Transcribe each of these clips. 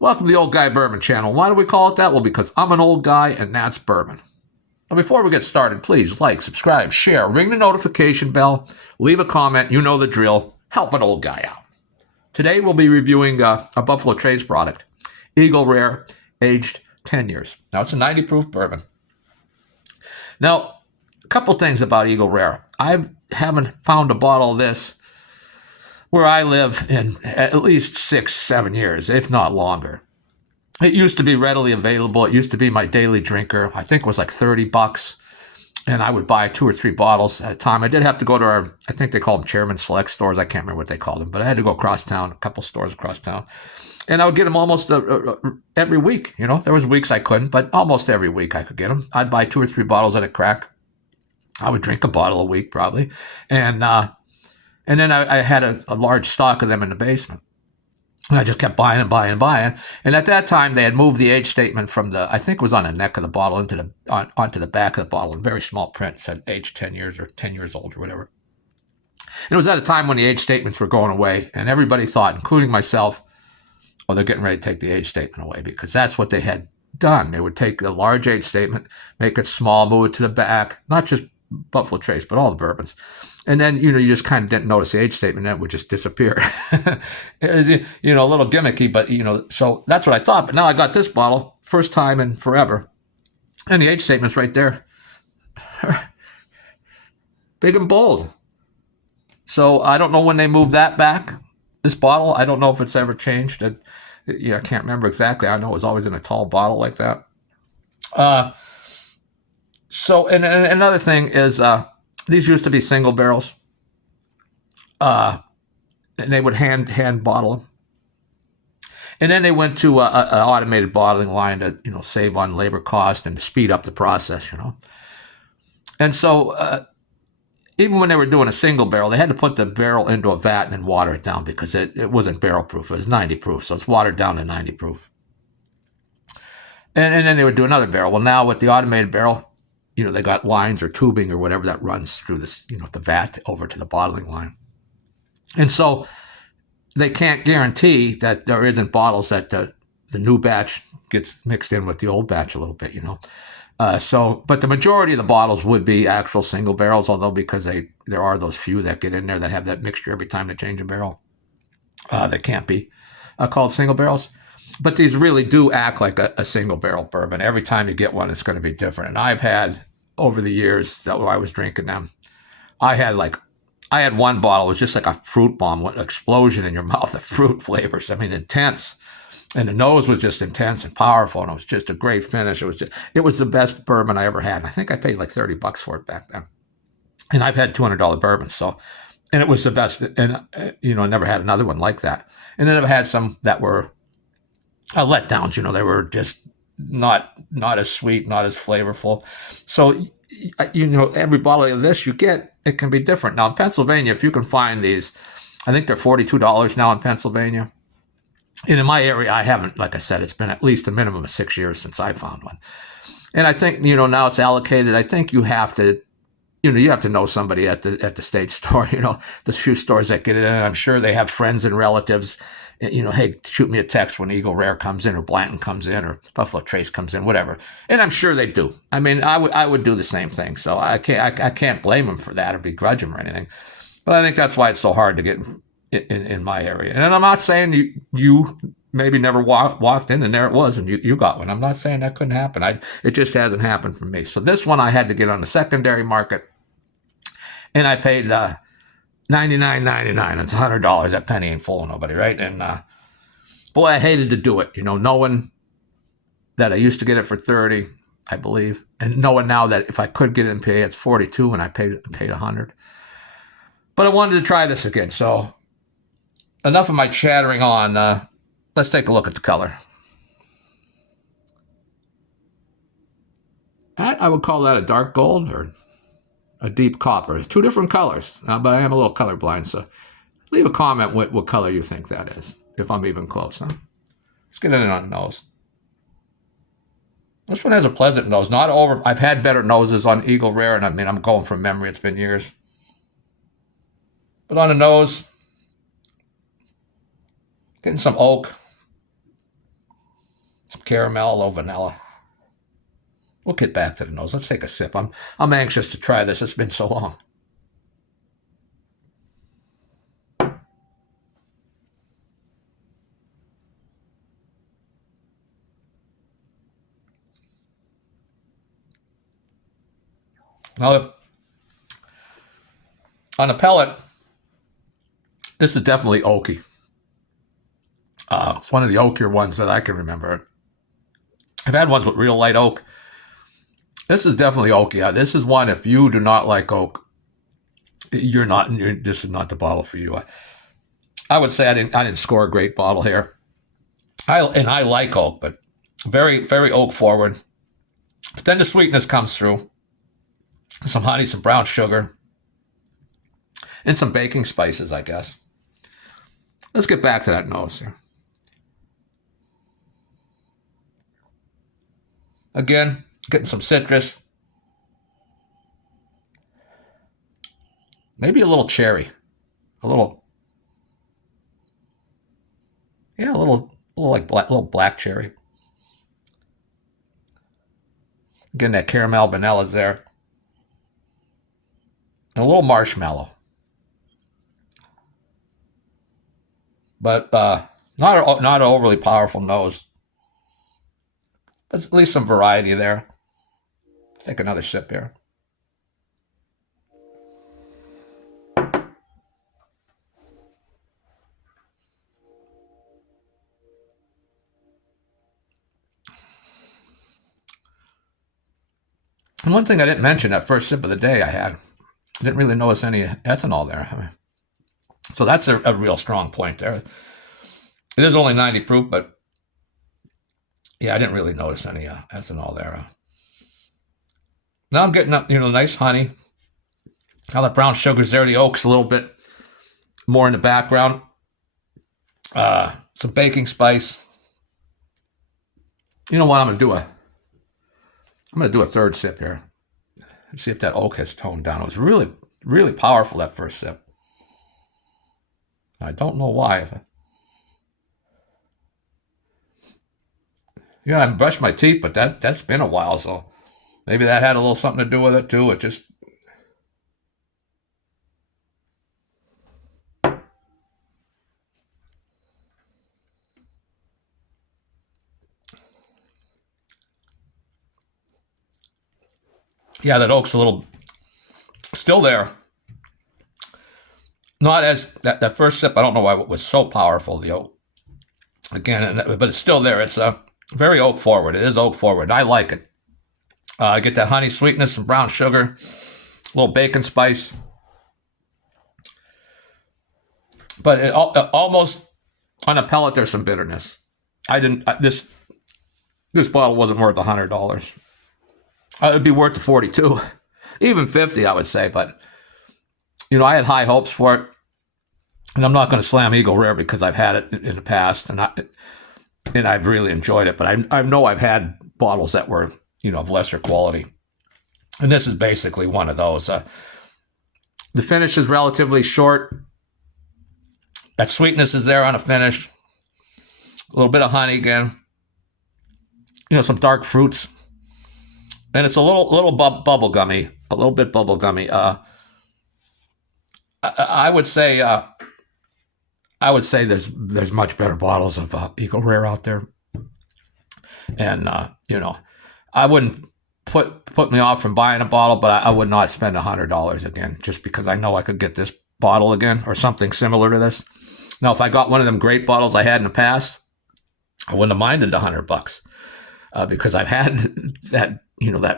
Welcome to the Old Guy Bourbon channel. Why do we call it that? Well, because I'm an old guy and that's bourbon. Now, before we get started, please like, subscribe, share, ring the notification bell, leave a comment. You know the drill. Help an old guy out. Today we'll be reviewing a Buffalo Trace product, Eagle Rare, aged 10 years. Now, it's a 90 proof bourbon. Now, a couple things about Eagle Rare. I haven't found a bottle of this where I live in at least 6-7 years, if not longer. It used to be readily available. It used to be my daily drinker. I think it was like $30, and I would buy 2 or 3 bottles at a time. I did have to go to I think they called them Chairman Select stores. I can't remember what they called them, but I had to go across town, a couple stores across town, and I would get them almost every week. You know, there was weeks I couldn't, but almost every week I could get them. I'd buy 2 or 3 bottles at a crack. I would drink a bottle a week probably, and then I had a large stock of them in the basement. And I just kept buying and buying and buying. And at that time, they had moved the age statement from I think it was on the neck of the bottle onto the back of the bottle in very small print. It said age 10 years or 10 years old or whatever. And it was at a time when the age statements were going away. And everybody thought, including myself, oh, they're getting ready to take the age statement away, because that's what they had done. They would take a large age statement, make it small, move it to the back, not just Buffalo Trace, but all the bourbons. And then, you just kind of didn't notice the age statement, and it would just disappear. It was, a little gimmicky, but, so that's what I thought. But now I got this bottle, first time in forever, and the age statement's right there. Big and bold. So I don't know when they moved that back, this bottle. I don't know if it's ever changed. I can't remember exactly. I know it was always in a tall bottle like that. And another thing is, these used to be single barrels, and they would hand bottle them. And then they went to an automated bottling line to save on labor cost and to speed up the process. And so even when they were doing a single barrel, they had to put the barrel into a vat and then water it down, because it wasn't barrel proof. It was 90 proof, so it's watered down to 90 proof. And then they would do another barrel. Well, now with the automated barrel, they got lines or tubing or whatever that runs through this, the vat over to the bottling line. And so they can't guarantee that there isn't bottles that the new batch gets mixed in with the old batch a little bit, but the majority of the bottles would be actual single barrels, although because there are those few that get in there that have that mixture every time they change a barrel, that can't be called single barrels. But these really do act like a single barrel bourbon. Every time you get one, it's going to be different. And I've had, over the years that I was drinking them, I had one bottle. It was just like a fruit bomb, an explosion in your mouth of fruit flavors. I mean, intense. And the nose was just intense and powerful, and it was just a great finish. It was the best bourbon I ever had. And I think I paid like $30 for it back then. And I've had $200 bourbons, and it was the best. And I never had another one like that. And then I've had some that were letdowns. They were just not as sweet, not as flavorful. So, every bottle of this you get, it can be different. Now in Pennsylvania, if you can find these, I think they're $42 now in Pennsylvania. And in my area, I haven't, like I said, it's been at least a minimum of 6 years since I found one. And I think, now it's allocated. I think you have to, you have to know somebody at the state store, the few stores that get it in. I'm sure they have friends and relatives. Hey, shoot me a text when Eagle Rare comes in, or Blanton comes in, or Buffalo Trace comes in, whatever. And I'm sure they do. I mean, I would do the same thing. So I can't blame them for that or begrudge them or anything. But I think that's why it's so hard to get in my area. And I'm not saying you maybe never walked in and there it was and you got one. I'm not saying that couldn't happen. It just hasn't happened for me. So this one I had to get on the secondary market, and I paid $99.99. It's $100. That penny ain't fooling nobody, right? And boy, I hated to do it, knowing that I used to get it for $30, I believe, and knowing now that if I could get it in PA, it's $42, and I paid $100. But I wanted to try this again. So enough of my chattering on. Let's take a look at the color. I would call that a dark gold or a deep copper. It's 2 different colors, but I am a little colorblind, so leave a comment what color you think that is, if I'm even close. Huh? Let's get in on the nose. This one has a pleasant nose. Not over. I've had better noses on Eagle Rare, and I mean, I'm going from memory. It's been years. But on the nose, getting some oak, Some caramel, a little vanilla. We'll get back to the nose. Let's take a sip. I'm anxious to try this. It's been so long. Now, on the palate, this is definitely oaky. It's one of the oakier ones that I can remember. I've had ones with real light oak. This is definitely oaky. This is one, if you do not like oak, this is not the bottle for you. I would say I didn't score a great bottle here. I like oak, but very, very oak forward. But then the sweetness comes through. Some honey, some brown sugar, and some baking spices, I guess. Let's get back to that nose here. Again, getting some citrus. Maybe a little cherry. A little like little black cherry. Again, that caramel vanilla's there. And a little marshmallow. But not an overly powerful nose. But at least some variety there. Take another sip here. And one thing I didn't mention, that first sip of the day I had, I didn't really notice any ethanol there. So that's a real strong point there. It is only 90 proof, but yeah, I didn't really notice any ethanol there. Now I'm getting nice honey. Now the brown sugar's there. The oak's a little bit more in the background. Some baking spice. You know what? I'm gonna do a third sip here. Let's see if that oak has toned down. It was really, really powerful, that first sip. I don't know why. I haven't brushed my teeth, but that's been a while, so maybe that had a little something to do with it too. It just... Yeah, that oak's a little still there. Not as that first sip. I don't know why it was so powerful, the oak. Again, but it's still there. It's very oak forward. It is oak forward. I like it. I get that honey sweetness, some brown sugar, a little bacon spice. But it almost on the palate, there's some bitterness. This bottle wasn't worth $100. It would be worth the 42, even 50, I would say. But I had high hopes for it, and I'm not going to slam Eagle Rare because I've had it in the past, and I've really enjoyed it. But I know I've had bottles that were of lesser quality, and this is basically one of those. The finish is relatively short. That sweetness is there on the finish. A little bit of honey again. Some dark fruits. And it's a little bubble gummy, a little bit bubble gummy. I would say there's much better bottles of Eagle Rare out there, and I wouldn't put me off from buying a bottle, but I would not spend $100 again just because I know I could get this bottle again or something similar to this. Now, if I got one of them great bottles I had in the past, I wouldn't have minded $100 because I've had that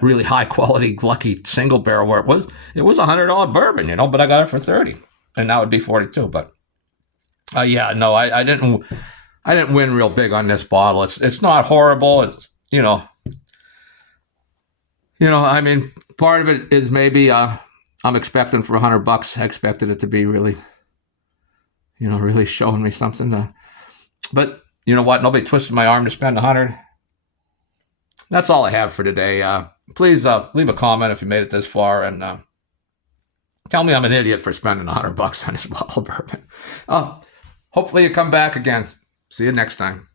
really high quality lucky single barrel where it was $100 bourbon, but I got it for 30, and now it'd be 42. But I didn't win real big on this bottle. It's not horrible. It's I mean, part of it is maybe I'm expecting for $100. I expected it to be really, really showing me something. But you know what? Nobody twisted my arm to spend $100. That's all I have for today. Please leave a comment if you made it this far, and tell me I'm an idiot for spending $100 on this bottle of bourbon. Hopefully you come back again. See you next time.